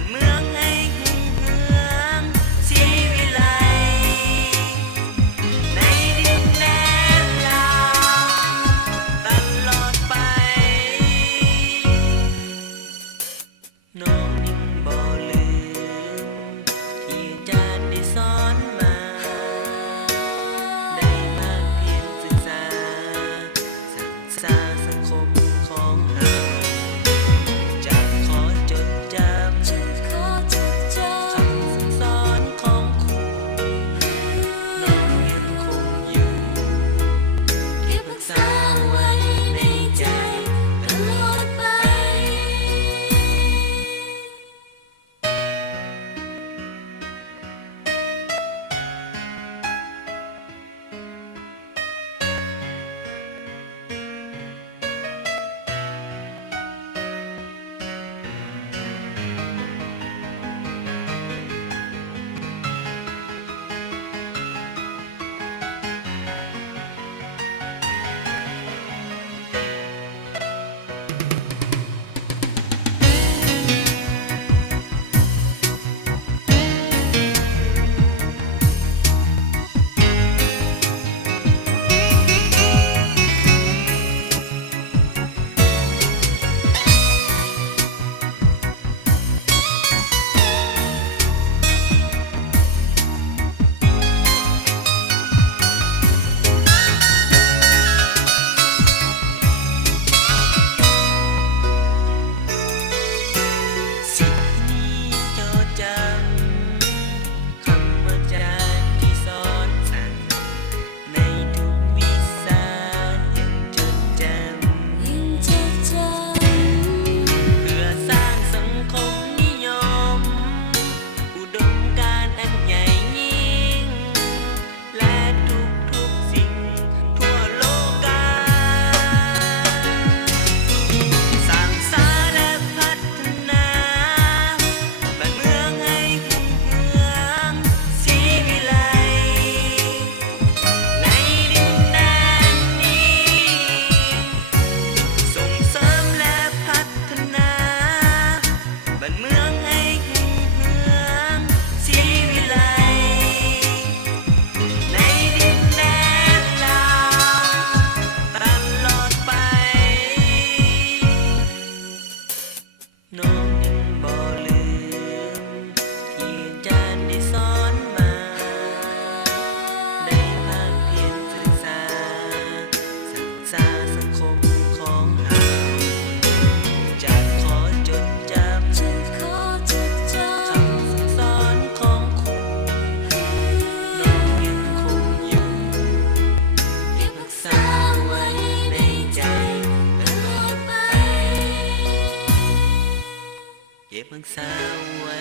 านเมืองให้หุ่งเฮืองศรีวิไลในดินแดนลาวตลอดไปน้องนิ่งบ่ลืมที่อาจารย์ได้สอนมาได้มาเพียรศึกษาสังคมของเฮาจะขอจดจำคำสอนของครูน้องยังคงอยู่เก็บรักษาไว้ในใจตลอดไปน้องยังบ่ลืมที่อาจารย์ได้สอนมาได้ภาคเพียรศึกษาสังคมของเฮาจะขอจดจำคำสอนของครูน้องยังคงอยู่เก็บรักษาไว้ในใจตลอดไปเก็บรักษาไว้